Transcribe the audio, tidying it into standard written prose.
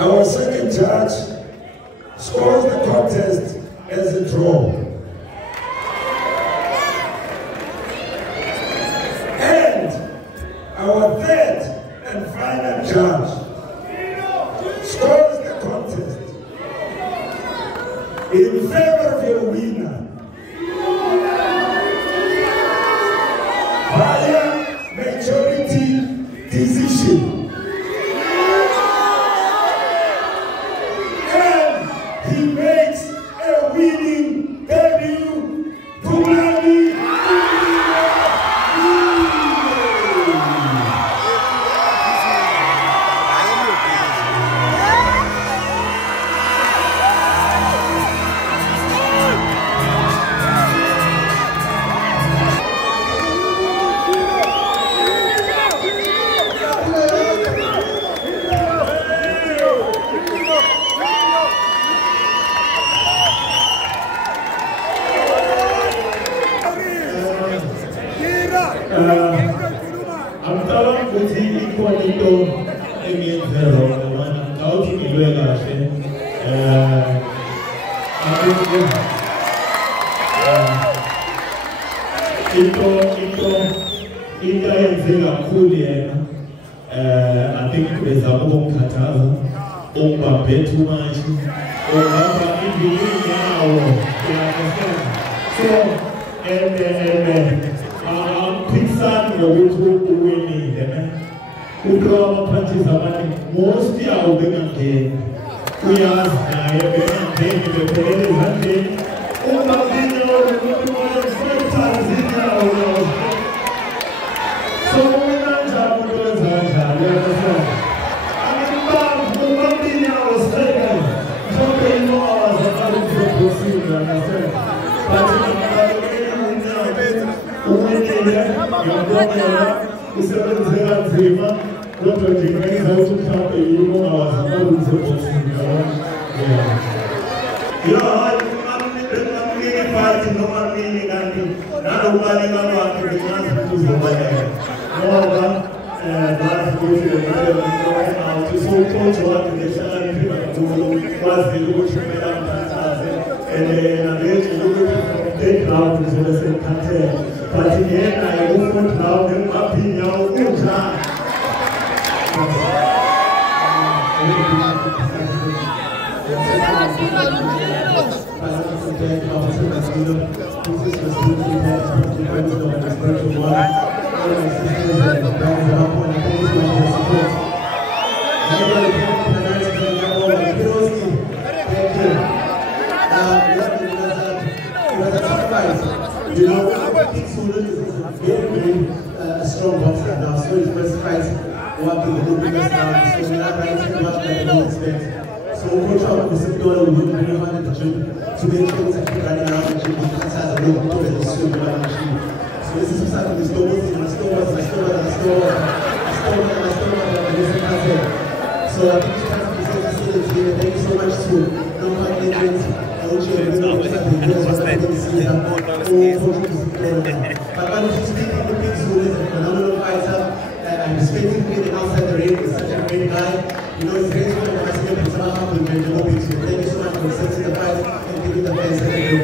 Our second judge scores the contest as a draw. And our third and final judge scores the contest in favor of your winner via majority decision. And he makes a winning debut, Phumlani. I'm telling you, the equality against the road, the one I'm talking about. I think there's a long Qatar, over too much, over so, Pixar ngokuthi uwinile uqobo phansi zamani most awubengangeni uyazi naye bengangeni bephelele ezandleni uma wina umuntu wayesithanzini awu so wena njalo ukwenza njalo abantu bambini awuseka mhlawumbe awazakala ukuzophosila nasena but usebenzela nzima kodwa ndingenza ukuthi mhlawumbe yimo awazakala ukuzophosila bengamnikela ibhathi noma nini kanti nalokubaleka kwakhe bengazi ukuthi uzobaleka ngoba bazi ukuthi awuthi sowucotsho wakhe ngehlakaniphi kakhulu kwazile ukuthi kumele amkhathaze and nalethi ukuthi background ngizobe sengikhathele but yena yekufunda lawo ngengaphinya unjani You know, King Sudan is very a strong boxer now, so his first fight working with the biggest now, so we're not writing much like we expect. So coach out with the dollar we work very hard at the gym to make sure it's actually running around the gym because that's a little bit of the swim around the gym. So this is something that's so I think it's time to present facilities here. Thank you so much to non-fight legends. I'm respecting him outside the ring. He's such a great guy. You know, he's great for the Mexican Olympics. Thank you so much for accepting the fight and giving the fans a great